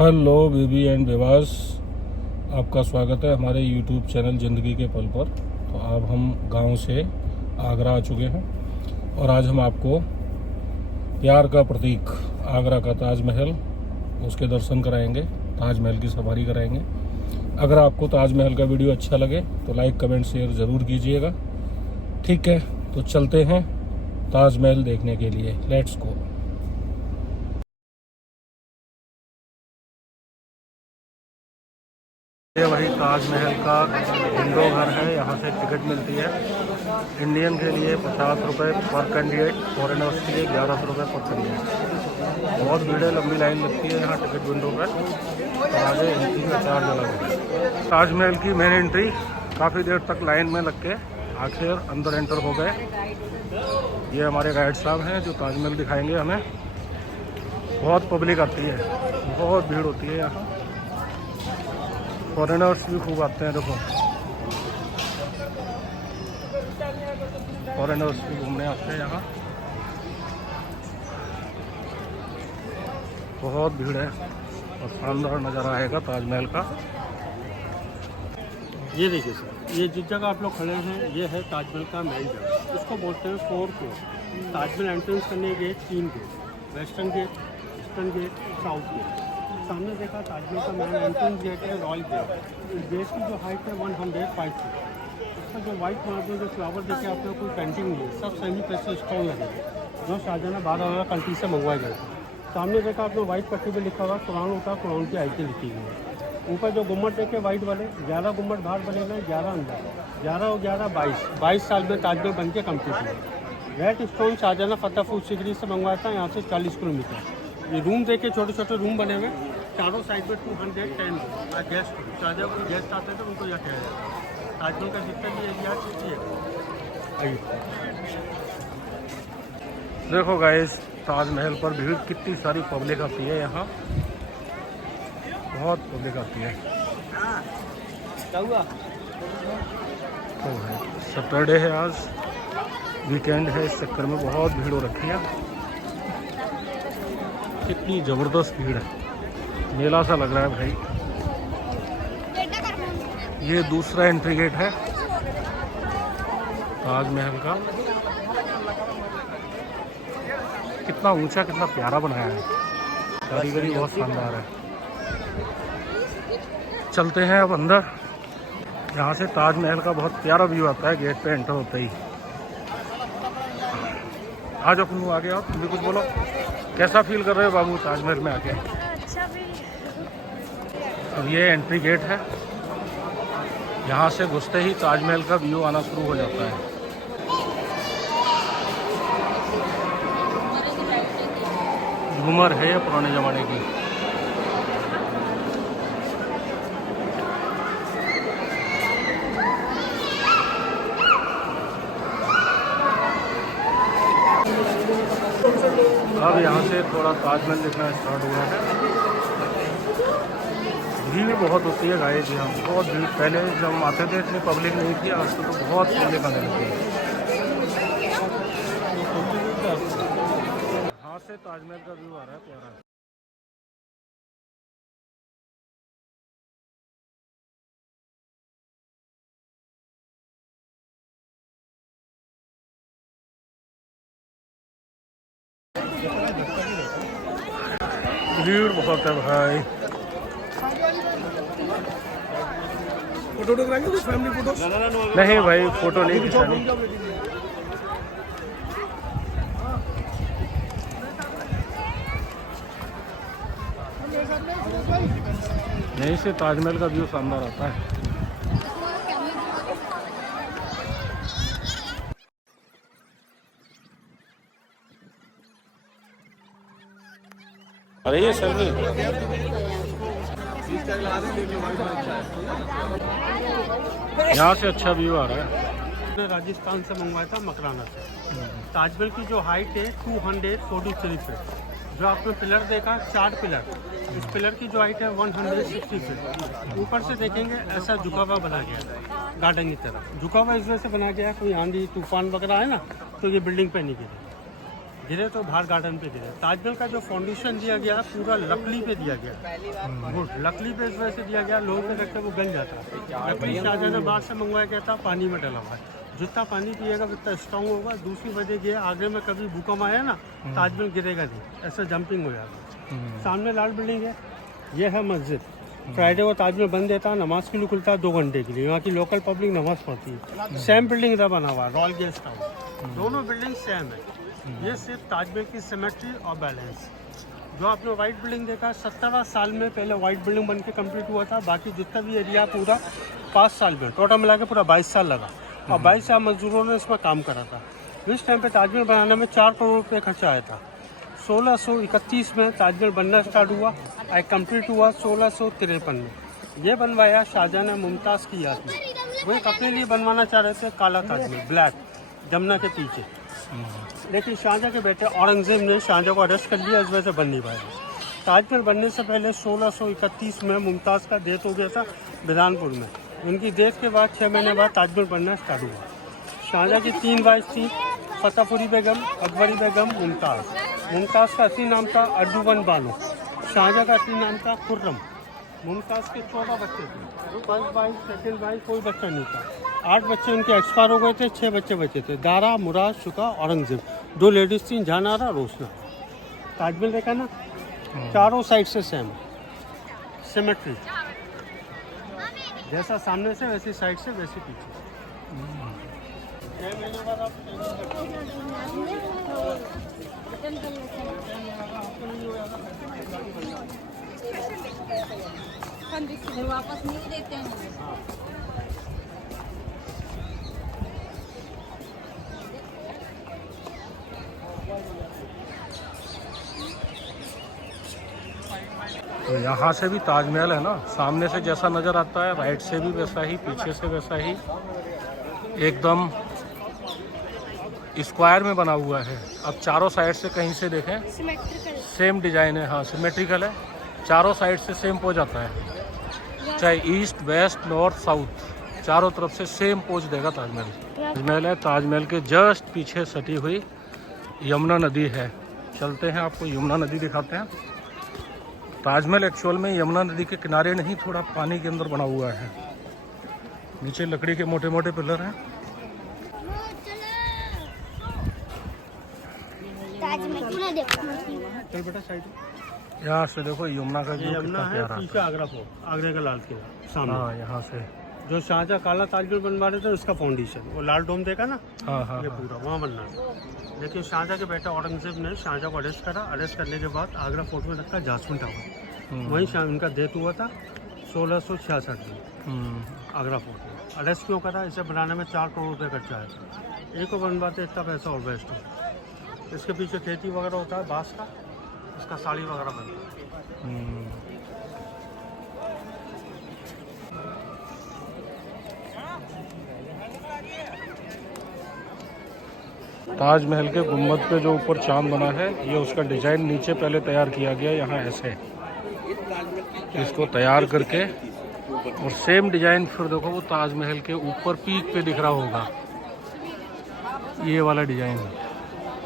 Hello baby and बेवास, आपका स्वागत है हमारे यूट्यूब चैनल ज़िंदगी के पल पर। तो अब हम गांव से आगरा आ चुके हैं और आज हम आपको प्यार का प्रतीक आगरा का ताजमहल उसके दर्शन कराएंगे, ताजमहल की सफारी कराएंगे। अगर आपको ताजमहल का वीडियो अच्छा लगे तो लाइक कमेंट शेयर ज़रूर कीजिएगा। ठीक है, तो चलते हैं ताजमहल देखने के लिए। Let's go. ये वही ताजमहल का विंडो घर है। यहाँ से टिकट मिलती है। इंडियन के लिए 50 रुपये पर कैंडिडेट, फॉरेनर्स के लिए 1100 रुपये पर कैंडिडेट। बहुत भीड़ है, लंबी लाइन लगती है यहाँ टिकट विंडो पर। और आगे एंट्री का चार्ज अलग है। ताजमहल की मेन एंट्री काफ़ी देर तक लाइन में लग के आखिर अंदर एंटर हो गए। ये हमारे गाइड साहब हैं जो ताजमहल दिखाएंगे हमें। बहुत पब्लिक आती है, बहुत भीड़ होती है यहाँ। फॉरेनर्स भी खूब आते हैं। देखो, फॉरेनर्स भी घूमने आते हैं यहाँ। बहुत भीड़ है और शानदार नज़ारा आएगा ताजमहल का। ये देखिए सर, ये जिस जगह आप लोग खड़े हैं ये है ताजमहल का मेन गेट। इसको बोलते हैं 4 कोर। ताजमहल एंट्रेंस करने के 3 gate, western gate, eastern gate, south gate. सामने देखा ताजमहल का मेन एंट्रेंस गेट है रॉयल गेट। इस गेट की जो हाइट है 105 फीट। इसका जो व्हाइट मार्बल जो फ्लावर देखे आपने कोई पेंटिंग नहीं है, सब सेमी प्रेशर स्टोन लगे हैं जो शाहजहां 12 कंट्री से मंगवाए गए थे। सामने देखा आपने व्हाइट पट्टी पे लिखा हुआ कुरान होता है, कुरान की आयतें लिखी हुई है। ऊपर जो गुम्मट देखे वाइट वाले 11 गुम्मट बाहर बने हुए हैं, 11 अंदर। 11 और 11 22 साल में ताजमहल बन के कम्प्लीट हुआ। रेड स्टोन शाहजहां फतेहपुर सीकरी से मंगवाया था, यहाँ से 40 किलोमीटर। ये रूम देखे छोटे छोटे रूम बने हुए, चारों साइड में 210 गेस्ट। शाहजहां कोई गेस्ट आते थे उनको यहाँ किया जाता है। ताजमहल का जितना भी एरिया है। देखो गाइस, ताजमहल पर भीड़ कितनी सारी पब्लिक आती है यहाँ। बहुत पब्लिक आती है। तो है सैटरडे है, आज वीकेंड है, इस चक्कर में बहुत भीड़ हो रखी है। कितनी ज़बरदस्त भीड़ है, मेला सा लग रहा है भाई। ये दूसरा एंट्री गेट है ताजमहल का। कितना ऊंचा, कितना प्यारा बनाया है। कारीगरी बहुत शानदार है। चलते हैं अब अंदर। यहाँ से ताजमहल का बहुत प्यारा व्यू आता है गेट पे एंटर होते ही। आ जाओ कुन्नू, आगे आओ, तुम भी कुछ बोलो। कैसा फील कर रहे हो बाबू ताजमहल में आके? अच्छा भी। अब ये एंट्री गेट है। यहाँ से घुसते ही ताजमहल का व्यू आना शुरू हो जाता है। झूमर है पुराने ज़माने की। अब यहाँ से थोड़ा ताजमहल देखना स्टार्ट हुआ है। भीड़ बहुत होती है गाइस यहाँ, बहुत भीड़। पहले जब हम आते थे इतनी पब्लिक नहीं थी, आज तो बहुत पब्लिक आने लगी है। यहाँ से ताजमहल का व्यू आ रहा है प्यारा। भीड़ बहुत है भाई। फोटो कराएंगे कुछ फैमिली फोटो? नहीं भाई, फोटो नहीं खिंचानी। यहीं से ताजमहल का व्यू शानदार आता है। अरे ये सर यहाँ से अच्छा व्यू आ रहा है। राजस्थान से मंगवाया था, मकराना से। ताजमहल की जो हाइट है 243 फीट। जो आपने पिलर देखा 4 पिलर, इस पिलर की जो हाइट है 160 फीट। ऊपर से देखेंगे ऐसा झुका हुआ बना गया है, गार्डन की तरह झुका हुआ इस वजह से बना गया है। कोई आंधी तूफान वगैरह है ना तो ये बिल्डिंग पे नहीं गिरे। गिरे तो बाहर गार्डन पे गिरे। ताजमहल का जो फाउंडेशन दिया गया है पूरा लकड़ी पे दिया गया, वो लकड़ी पे इस वजह से दिया गया, लोगों के रखते वो गल जाता है। लकड़ी शाहजहां ने बाहर से मंगवाया गया था, पानी में डला हुआ है, जितना पानी पिएगा उतना स्ट्रॉन्ग होगा। दूसरी वजह ये आगरे में कभी भूकंप आया ना, ताजमहल गिरेगा नहीं, ऐसा जंपिंग हो जाएगा। सामने लाल बिल्डिंग है, ये है मस्जिद। फ्राइडे को ताजमहल बंद रहता है, नमाज के लिए खुलता है 2 घंटे के लिए, यहाँ की लोकल पब्लिक नमाज पढ़ती है। सेम बिल्डिंग इधर बना हुआ है, रॉयल गेस्ट हाउस, दोनों बिल्डिंग सेम है। ये सिर्फ ताजमहल की सिमेट्री और बैलेंस। जो आपने वाइट बिल्डिंग देखा 17 साल में पहले वाइट बिल्डिंग बन के कम्प्लीट हुआ था, बाकी जितना भी एरिया पूरा 5 साल में, टोटल मिला के पूरा 22 साल लगा, और 22 साल मजदूरों ने इसमें काम करा था। इस टाइम पे ताजमहल बनाने में 4 करोड़ रुपये खर्चा आया था। 1631 में ताजमहल बनना स्टार्ट हुआ और कंप्लीट हुआ 1653 में। ये बनवाया शाहजहां ने मुमताज़ की याद में। वो एक अपने लिए बनवाना चाह रहे थे काला ताजमहल, ब्लैक, जमुना के पीछे, लेकिन शाहजहां के बेटे औरंगजेब ने शाहजहां को अरेस्ट कर लिया, इस वजह से बन नहीं पाया। ताजमहल बनने से पहले 1631 में मुमताज़ का डेथ हो गया था बिधानपुर में। उनकी डेथ के बाद 6 महीने बाद ताजमहल बनना स्टार्ट हुआ। शाहजहां की 3 वाइफ थी, फतेहपुरी बेगम, अकबरी बेगम, मुमताज़। मुमताज़ का असली नाम था अर्जुमंद बानो, शाहजहां का असली नाम था खुर्रम। मुमताज़ के 14 बच्चे थे, फर्स्ट वाइफ, सेकंड वाइफ, कोई बच्चा नहीं था। 8 बच्चे उनके एक्सपायर हो गए थे, 6 बच्चे बचे थे, दारा, मुराद, शुका, औरंगजेब। 2 लेडीज थी, जहानारा, रोशना। ताजमहल देखा ना, चारों साइड से सेम सिमेट्री, जैसा सामने से वैसी साइड से वैसी पीछे। 6 महीने बाद आप वापस नहीं देते हैं। तो यहाँ से भी ताजमहल है ना, सामने से जैसा नज़र आता है, राइट से भी वैसा ही, पीछे से वैसा ही, एकदम स्क्वायर में बना हुआ है। अब चारों साइड से कहीं से देखें सेम डिजाइन है, हाँ सिमेट्रिकल है, चारों साइड से सेम पोज आता है, चाहे ईस्ट, वेस्ट, नॉर्थ, साउथ, चारों तरफ से सेम पोज देगा ताजमहल। ताजमहल है, ताजमहल के जस्ट पीछे सटी हुई यमुना नदी है। चलते हैं, आपको यमुना नदी दिखाते हैं। ताजमहल एक्चुअल में यमुना नदी के किनारे नहीं, थोड़ा पानी के अंदर बना हुआ है। नीचे लकड़ी के मोटे मोटे पिलर हैं। चल बेटा साइड, यहाँ से देखो यमुना का व्यू यमुना कितना है, प्यारा पीछे आगरा फोर्ट, आगरे का लाल किला सामने। हाँ, यहाँ से जो शाहजहां काला ताजमहल बनवा रहे थे उसका फाउंडेशन, वो लाल डोम देखा ना, हाँ हाँ ये पूरा वहाँ बनना है। लेकिन शाहजहां के बेटा औरंगजेब ने शाहजहां को अरेस्ट करा, अरेस्ट करने के बाद आगरा फोर्ट में रखा जासमिन टावर, वहीं उनका डेथ हुआ था 1666 में आगरा फोर्ट में। अरेस्ट क्यों करा? इसे बनाने में 4 करोड़ रुपये खर्चा आया। एक को बनवाते इतना पैसा और वेस्ट हो। इसके पीछे खेती वगैरह होता है बांस का, इसका साड़ी वगैरह बनता है। ताजमहल के गुम्बद पे जो ऊपर चांद बना है, ये उसका डिजाइन नीचे पहले तैयार किया गया, यहाँ ऐसे इसको तैयार करके, और सेम डिजाइन फिर देखो वो ताजमहल के ऊपर पीक पे दिख रहा होगा, ये वाला डिजाइन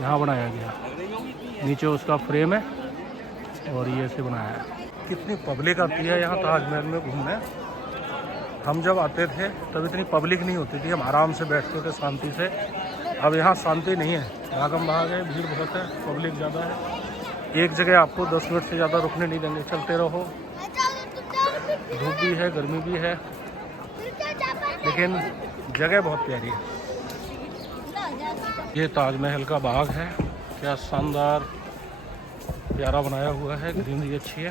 यहाँ बनाया गया। नीचे उसका फ्रेम है और ये ऐसे बनाया है। कितनी पब्लिक आती है यहाँ ताजमहल में घूमने। हम जब आते थे तब इतनी पब्लिक नहीं होती थी, हम आराम से बैठते थे शांति से। अब यहाँ शांति नहीं है, भागम भाग है, भीड़ बहुत है, पब्लिक ज़्यादा है। एक जगह आपको 10 मिनट से ज़्यादा रुकने नहीं देंगे, चलते रहो। धूप भी है, गर्मी भी है, लेकिन जगह बहुत प्यारी है। ये ताजमहल का बाग है, क्या शानदार प्यारा बनाया हुआ है, ग्रीनरी अच्छी है।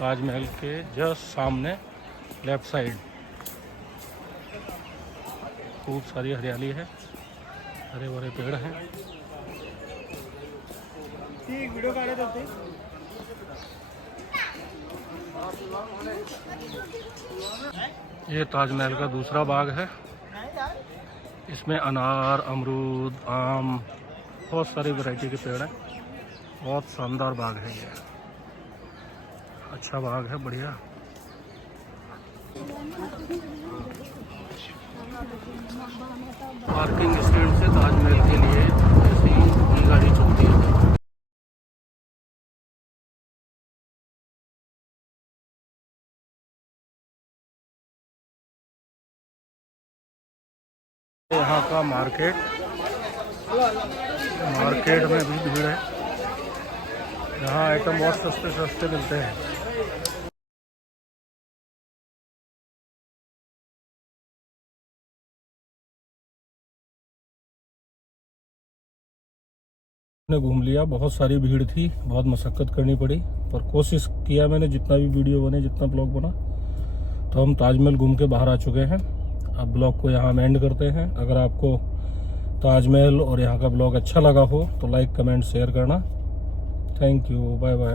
ताजमहल के जस्ट सामने लेफ्ट साइड खूब सारी हरियाली है, हरे भरे पेड़ हैं। ये ताजमहल का दूसरा बाग है, इसमें अनार, अमरूद, आम, बहुत सारी वैरायटी के पेड़ हैं। बहुत शानदार बाग है ये, अच्छा बाग है, बढ़िया। पार्किंग स्टैंड से ताजमहल के लिए ऐसी ही गाड़ी चलती है। यहाँ का मार्केट में भी भीड़ है। यहाँ आइटम बहुत सस्ते सस्ते मिलते हैं। ने घूम लिया, बहुत सारी भीड़ थी, बहुत मशक्कत करनी पड़ी, पर कोशिश किया मैंने जितना भी वीडियो बने, जितना ब्लॉग बना। तो हम ताजमहल घूम के बाहर आ चुके हैं। अब ब्लॉग को यहाँ हम एंड करते हैं। अगर आपको ताजमहल और यहाँ का ब्लॉग अच्छा लगा हो तो लाइक कमेंट शेयर करना। Thank you, bye bye.